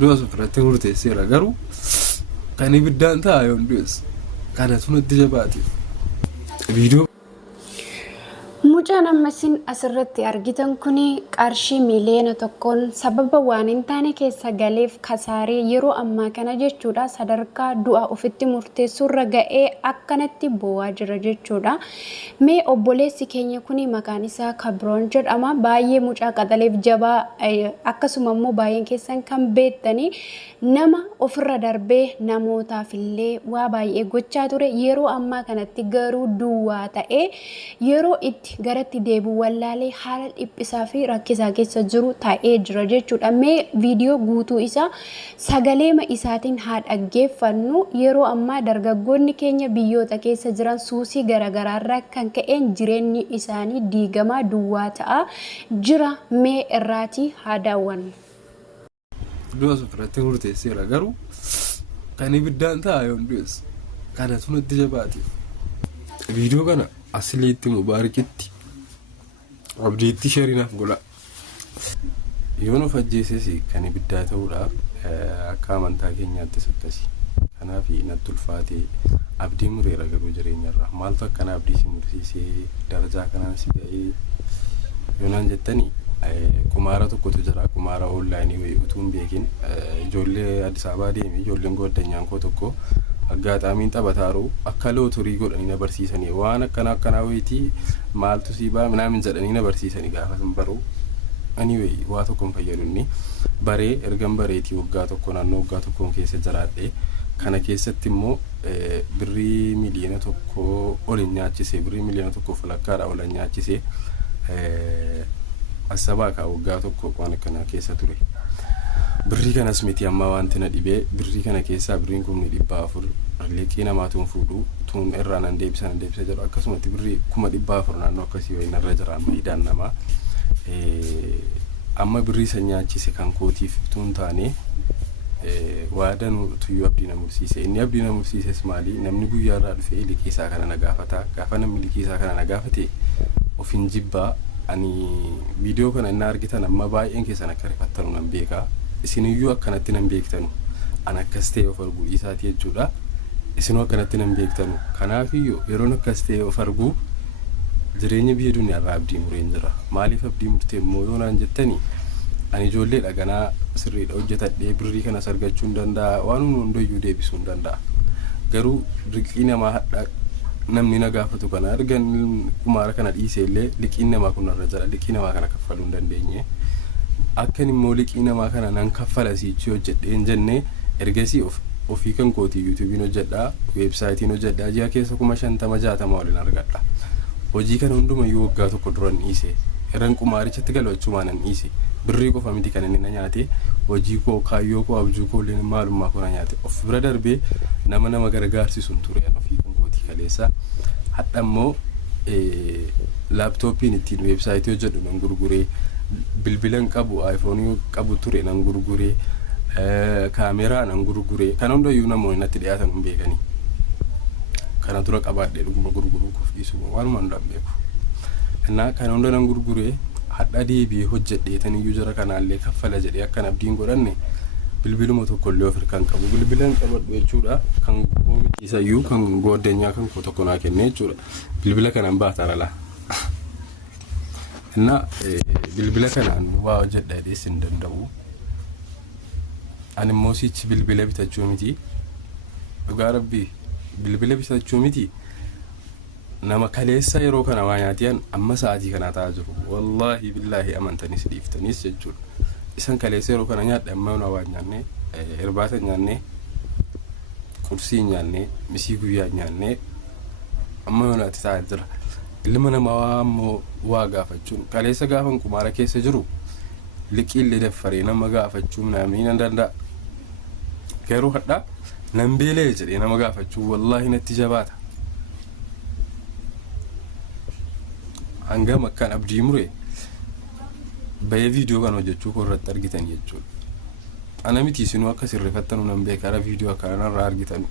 Dua sofirratti murteesseera garuu kan ibiddaan ta'a yoon du'es kanatu natti jabaate. Viidiyoo Mucaan ammasin asirratti argitan kun qarshii miliyoona tokkoon sababa waan hin taane keessa galeef kasaaree yeroo ammaa kana jechuudha sadarkaa du'a ofitti murteessuurra ga'ee akkanatti bo'aa jira jechuudha. Mee obboleessi keenya kun maqaan isaa Kabroon jedhama. Baay'ee mucaa qaxaleef jabaa akkasuma immoo baay'een keessan kan beektanii nama ofirra darbee namootaaf illee waa baay'ee gochaa ture. Yeroo ammaa kanatti garuu duwwaa ta'ee yeroo itti garatti deebi'u wallaalee haala dhiphisaa fi rakkisaa keessa jiru taa'ee jira jechuudha. Mee viidiyoo guutuu isaa sagaleema isaatiin haa dhaggeeffannu. Yeroo ammaa dargaggoonni keenya biyyoota keessa jiran suusii garaagaraarraa kan ka'een jireenyi isaanii diigamaa duwwaa ta'aa jira. Mee irraatii haa daawwannu. Dua sofirratti murteesseera garuu kan ibiddaan ta'a yoon du'es kanatu natti jabaate. Viidiyoo kana asliitti Mubaarakitti abdiitti sheerinaaf godha. Yoon of ajjeeses kan ibiddaa ta'uudha akka amantaa keenyaattis akkasi. Kanaaf natti ulfaatee abdii mureera garuu jireenyarraa maaltu akkana abdii si mursiisee darajaa kanaan si ga'ee yoonaan jettanii kumaara tokkotu jira. Kumaara onlaayinii wayii utuu hin beekin ijoollee Addis Ababaa deeme ijoolleen godanyaan koo tokko aggaataamiin taphataaru akka lootorii godhanii na barsiisanii waan akkanaa wayitii maaltu si baa minaamin jedhanii na barsiisanii gaafa san baruu anyway waa tokkoon fayyadunni baree ergan bareetii waggaa tokko naannoo waggaa tokkoon keessa jiraadhe kana keessatti immoo birrii miliyoona tokko ol nyaachise birrii miliyoona tokko falakkaadha ol nyaachise asabaa ka waggaa tokko waan akkanaa keessa ture. Birrii kanas miti amma wanti na dhibee birrii kana keessaa birriin kun 400 liqii namaatuun fuudhu tuun irraa nan deebisa jedhu akkasumatti birrii 400 naannoo akkasii wayii narra jira amma idaan namaa amma birrii san nyaachise kan kootiif tuun taane waadan tuyyuu abdii na mursiise. Inni abdii na mursiises maali namni guyyaarraa dhufee liqii isaa kana na gaafata gaafa namni liqii isaa kana na gaafate ofin jibbaa. Ani viidiyoo kana inni argitan amma baay'een keessan akka rifattanu nan beekaa isiniyyuu akkanatti nan beektanu an akkas ta'e of arguu isaati jechuudha. Isinuu akkanatti nan beektanu kanaafiyyuu yeroon akkas ta'e of arguu jireenya biyya duniyaarraa abdii mureen jira. Maaliif abdii murtee immoo yoonaan jettanii ani ijoolleedha ganaa sirriidha hojjetadhee birrii kanas argachuu hin danda'a waan hundayyuu deebisuu hin danda'a garuu riqii namaa hadhaa namni na gaafatu kana argan kumaara kana dhiisee illee liqiin namaa kun irra jira liqii namaa kana kaffaluu hin dandeenye akkan immoo liqii namaa kana nan kaffala siichi hojjedhee hin jenne ergasii ofii kan kooti yuutuubiin hojjedhaa weebsaayitiin hojjedhaa ji'a keessa 50 60 waliin argadha. Hojii kana hundumayyuu waggaa tokko duran dhiise irran kumaarichatti galwachumaan nan dhiise birrii qofa miti kan inni na nyaate hojii koo kaayyoo koo abjuu koo illee maalummaa koo na nyaate of bira darbee nama gargaarsiisuun ture ofii kan kooti kaleessa hadha immoo laaptooppiin ittiin weebsaayitii hojjedhu nan gurguree bilbilan qabu iPhone qabu ture nan gurguree kaameraa nan gurguree kana hundayyuu namoonni natti dhiyaatan hin beekanii kana dura qabaadhee dhuguma gurguruu koof dhiisu waanuma hundaan beeku innaa kana hunda nan gurguree hadha deebi'ee hojjedheetaniyyuu jira kanaallee kaffala jedhee akkan abdiin godhanne bilbiluma tokko illee of hirkaan qabu bilbilan qabadhu jechuudha kan koomiti isayyuu kan goddanyaa kan koo tokko naa kenne jechuudha bilbila kanaan baatarala innaa bilbila kanaan waa hojjedha jedhees hin danda'u ani immoo sichi bilbila bitachuu miti dhugaa rabbii bilbila bitachuu miti nama kaleessa yeroo kana waa nyaatiyan amma sa'aatii kana ta'aa jiru wallahi billahi amantanis dhiiftanis jechuudha isan kaleessa yeroo kana nyaadha amma waa nyaanne irbaata nyaanne kursii nyaanne misii guyyaa nyaanne amma yonaati ta'aa jira ilma namaa ammoo waa gaafachuun kaleessa gaafan kumaara keessa jiru liqiillee daffaree nama gaafachuu namni nan danda'a garuu hadhaa nan beelee jedhee nama gaafachuu wallahi natti jabaata hangam akkan abdii muree bayee viidiyoo kan hojjechuu koo irratti argitan jechuudha. Ana miti isinuu akka sirreeffattanu nan beekara viidiyoo akkana irraa argitan.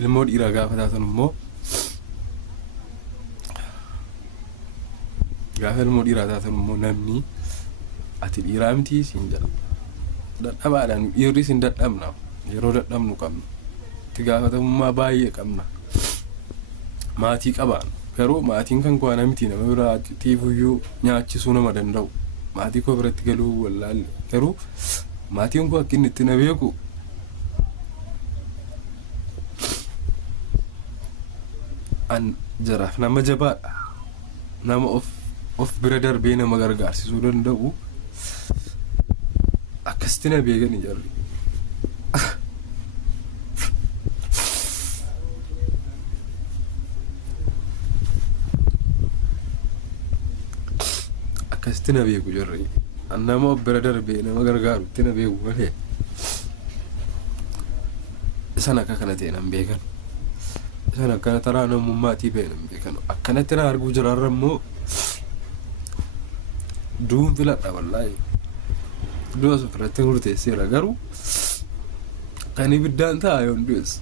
Ilmoo dhiiraa gaafa taatan immoo gaafa ilmoo dhiiraa taatan immoo namni ati dhiiraa miti siin jedha. Dadhabaadhaan dhiirri siin dadhabna yeroo dadhabnu qabna. Itti gaafatamummaa baay'ee qabna. Maatii qabaan garuu maatiin kan koo ana miti nama biraatiif iyyuu nyaachisuu nama danda'u. Maatii koo biratti galuu wallaalle garuu maatiin koo akka inni itti na beeku an jaraaf nama jabaadha. Nama of bira darbee nama gargaarsisuu danda'u akkasitti na beekani jarri. Akkasitti na beeku jarri. An nama of bira darbee nama gargaarutti na beeku malee isaan akka kana ta'e nan beekan. Isaan akkana taraa namummaatii ba'e nan beekan. Akkanatti na arguu jiraarra immoo duun filadha wallaahi. Du'a ofirratti murteesseera garuu kan ibiddaan ta'a yoon du'es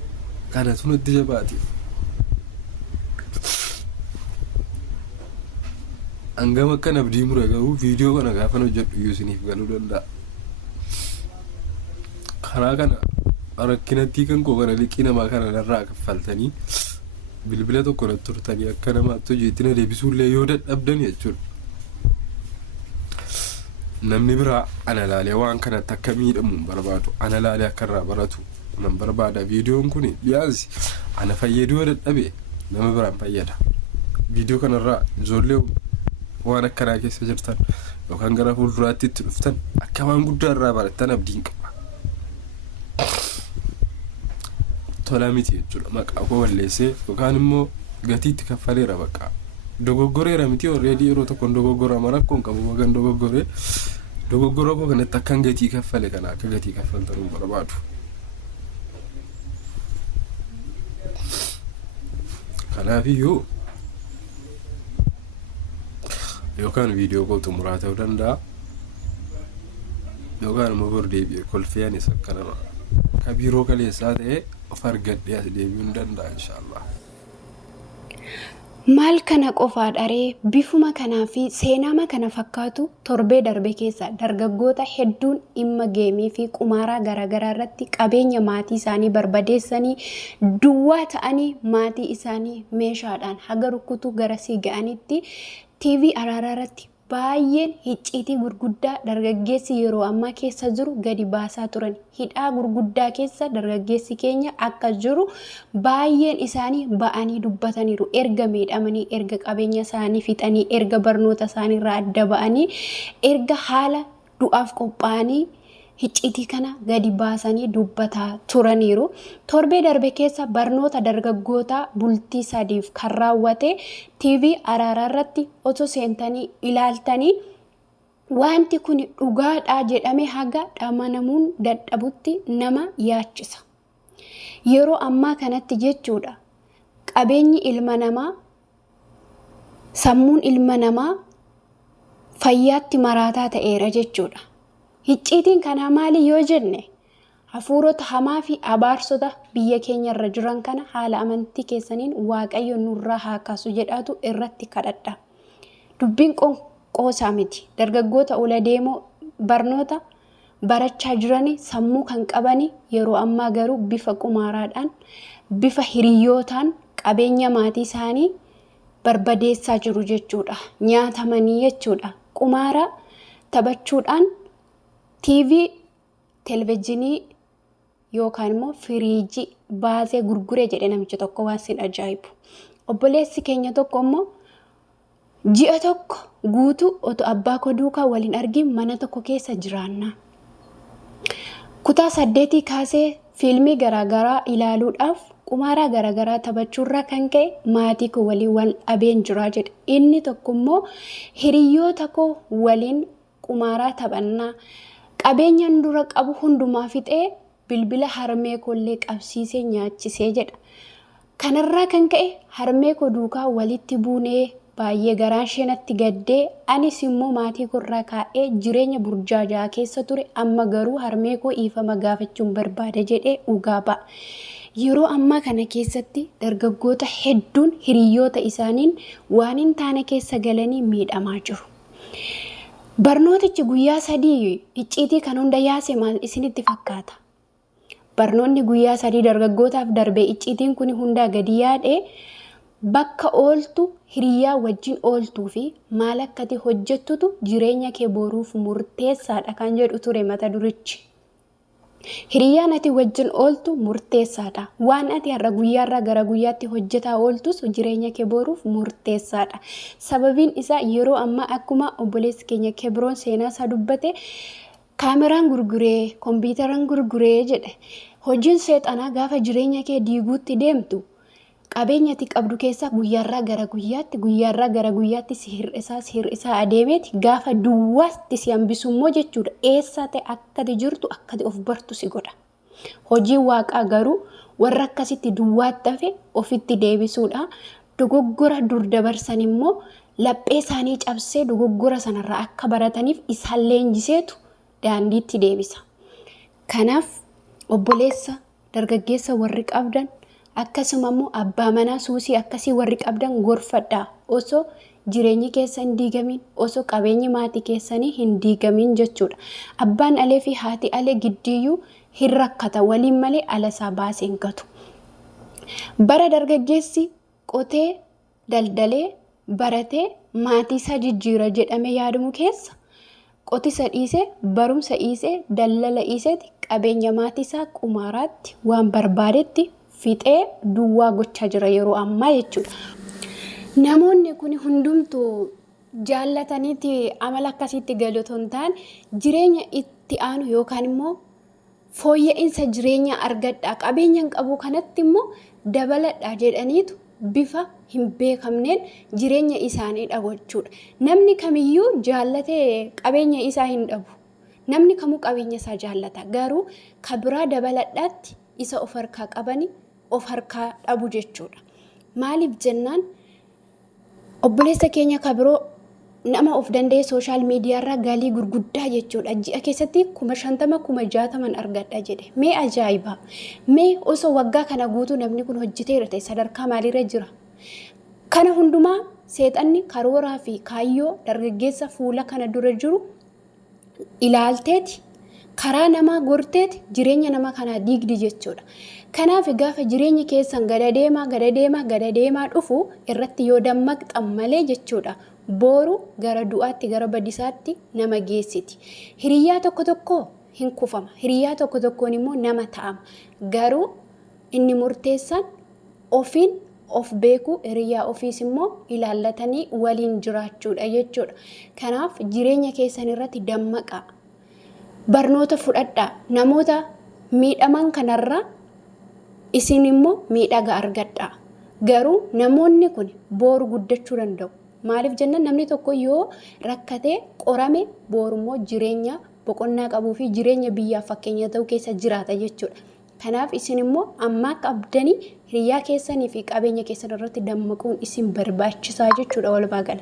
kanatu natti jabaate. Hangam akka nabdii mure garuu viidiyoo kana gaafan hojjedhu iyyuu isiniif galuu danda'a. Karaa kana rakkinattii kan koo kana liqii namaa kana narraa kaffaltanii bilbila tokko natti turtanii akka namaatti hojiitti na deebisuullee yoo dadhabdan jechuudha. Namni biraa ana laalee waan kanatti akka miidhamu barbaadu ana laalee akka irraa baratu nan barbaada. Viidiyoon kun dhiyaansi ana fayyaduu dadhabe nama biraan fayyada. Viidiyoo kanarraa ijoollee waan akkanaa keessa jirtan yookaan gara fuulduraatti itti dhuftan akka waan guddaa irraa barattan abdiin qaba. Tola miti jechuudha maqaa koo balleessee yookaan immoo gatiitti kaffaleera bakka. Dogoggoreera miti already yeroo tokko dogoggorama rakkoon qabu magan dogoggora koo kanatti akkan gatii kaffale kana akka gatii kaffaltan barbaadu. Kanaafiyyuu yookaan viidiyoo koo xumuraa ta'uu danda'a yookaan immoo bordeebi'ee kolfeenis akkanama ka biiroo kaleessaa ta'e of argadhee as deebi'uu danda'a inshaallah. Maal kana qofaa dharee bifuma kanaa fi seenama kana fakkaatu torbee darbe keessa dargaggoota hedduun dhimma geemii fi qumaaraa garaagaraa irratti qabeenya maatii isaanii barbadeessanii duwwaa ta'anii maatii isaanii meeshaadhaan haga rukutuu garasii ga'anitti TV araaraa irratti baay'een hicciitii gurguddaa dargaggeessi yeroo ammaa keessa jiru gadi baasaa turan. Hidhaa gurguddaa keessa dargaggeessi keenya akka jiru baay'een isaanii ba'anii dubbataniiru. Erga miidhamanii, erga qabeenya isaanii fixanii, erga barnoota isaanii irraa adda ba'anii, erga haala du'aaf qophaa'anii hicciitii kana gadi baasanii dubbataa turaniiru. Torbee darbe keessa barnoota dargaggoota bultii sadiif kan raawwate TV araaraa irratti otoo seentanii ilaaltanii wanti kun dhugaadhaa jedhame haga dhamanamuun dadhabutti nama yaachisa. Yeroo ammaa kanatti jechuudha qabeenyi ilma namaa sammuun ilma namaa fayyaatti maraataa ta'eera jechuudha. Hicciitiin kana maali yoo jenne hafuurota hamaa fi abaarsota biyya keenya irra jiran kana haala amantii keessaniin Waaqayyo nurraa haa kaasu jedhaatu irratti kadhadha. Dubbiin qoosaa miti. Dargaggoota ula deemoo barnoota barachaa jiranii sammuu kan qabanii yeroo ammaa garuu bifa qumaaraadhaan bifa hiriyyootaan qabeenya maatii isaanii barbadeessaa jiru jechuudha. Nyaatamanii jechuudha. Qumaara taphachuudhaan TV televizyinii yookaan immoo firiijii baasee gurguree jedhe namichi tokko waan sin ajaa'ibu. Obboleessi keenya tokko immoo ji'a tokko guutuu otoo abbaa koo duukaa waliin argin mana tokko keessa jiraanna. Kutaa 8 kaasee fiilmii garaagaraa ilaaluudhaaf qumaaraa garaagaraa taphachuurraa kan ka'e maatii koo waliin wal dhabeen jira jedhe. Inni tokko immoo hiriyyoota koo waliin qumaaraa taphannaa. Qabeenyaan dura qabu hundumaa fixee bilbila harmee koollee qabsiisee nyaachisee jedha. Kanarraa kan ka'e harmee koo duukaa walitti buunee baay'ee garaan ishee natti gaddee anis immoo maatii koorraa kaa'ee jireenya burjaajaa keessa ture amma garuu harmee koo dhiifama gaafachuun barbaada jedhee dhugaa ba'a. Yeroo ammaa kana keessatti dargaggoota hedduun hiriyyoota isaaniin waan hin taane keessa galanii miidhamaa jiru. Barnootichi guyyaa 3 icciitii kan hunda yaase maal isinitti fakkaata? Barnoonni guyyaa 3 dargaggootaaf darbee icciitiin kun hundaa gadi yaadhe bakka ooltu hiriyaa wajjin ooltuu fi maal akkati hojjettutu jireenya kee boruuf murteessaadha kan jedhu ture mata durichi. Hiriyaan ati wajjin ooltu murteessaadha. Waan ati har'a guyyaarraa gara guyyaatti hojjetaa ooltus jireenya kee boruuf murteessaadha. Sababiin isaa yeroo ammaa akkuma obboleessi keenya Kebroon seenaa isaa dubbate kaameraan gurguree, kompiitaraan gurguree jedhe. Hojiin seexanaa gaafa jireenya kee diiguutti deemtu qabeenya ati qabdu keessaa guyyaarraa gara guyyaatti si hir'isaa adeemeeti gaafa duwwaatti si hambisummoo jechuudha. Eessaa ta'e akkati jirtu akkati of bartu si godha. Hojiin waaqaa garuu warra akkasitti duwwaatti hafe ofitti deebisuudha. Dogoggora dur dabarsan immoo laphee isaanii cabsee dogoggora sanarraa akka barataniif isaan leenjiseetu daandiitti deebisa. Kanaaf obboleessa dargaggeessa warri qabdan akkasuma immoo abbaa manaa suusii akkasii warri qabdan gorfadhaa osoo jireenyi keessa hin diigamin osoo qabeenyi maatii keessanii hin diigamin jechuudha. Abbaan alee fi haati alee giddiyyuu hin rakkata waliin malee alasaa baasee hin gatu. Bara dargaggeessi qotee daldalee baratee maatii isaa jijjiira jedhame yaadamu keessa qotisa dhiisee barumsa dhiisee daldala dhiiseeti qabeenya maatii isaa qumaaraatti waan barbaadetti fixee duwwaa gochaa jira yeroo ammaa jechuudha. Namoonni kun hundumtuu jaallataniiti amala akkasitti galatoon ta'an jireenya itti aanu yookaan immoo fooyya'insa jireenya argadhaa qabeenya hin qabu kanatti immoo dabaladhaa jedhaniitu bifa hin beekamneen jireenya isaanii dhagochuudha. Namni kamiyyuu jaallatee qabeenya isaa hin dhabu. Namni kamuu qabeenya isaa jaallata. Garuu kabiraa dabaladhaatti isa of harkaa qabanii of harkaa dhabu jechuudha. Maaliif jennaan obboleessa keenya kabiroo nama of danda'e sooshaal miidiyaarraa galii gurguddaa jechuudha. Ji'a keessatti 50,000 argadha jedhe. Mee ajaa'iba! Mee osoo waggaa kana guutuu namni kun hojjeteera ta'e sadarkaa maaliirra jira? Kana hundumaa seexanni karooraa fi kaayyoo dargaggeessa fuula kana dura jiru ilaalteeti karaa namaa gorteeti jireenya nama kanaa diigdi jechuudha. Kanaaf gaafa jireenyi keessan gada deemaa dhufu irratti yoo dammaqxan malee jechuudha. Boru gara du'aatti gara badisaatti nama geessiti. Hiriyaa tokko hin kufama. Hiriyaa tokkoon immoo nama ta'ama. Garuu inni murteessan ofiin of beeku hiriyaa ofiis immoo ilaallatanii waliin jiraachuudha jechuudha. Kanaaf jireenya keessan irratti dammaqa. Barnoota fudhadhaa. Namoota miidhaman kanarraa isin immoo miidhaga argadhaa. Garuu namoonni kun boru guddachuu danda'u. Maaliif jennaan namni tokko yoo rakkatee qorame borummoo jireenya boqonnaa qabuu fi jireenya biyyaaf fakkeenya ta'uu keessa jiraata jechuudha. Kanaaf isin immoo amma qabdanii hiriyaa keessanii fi qabeenya keessan irratti dammaquun isin barbaachisaa jechuudha walumaa gala.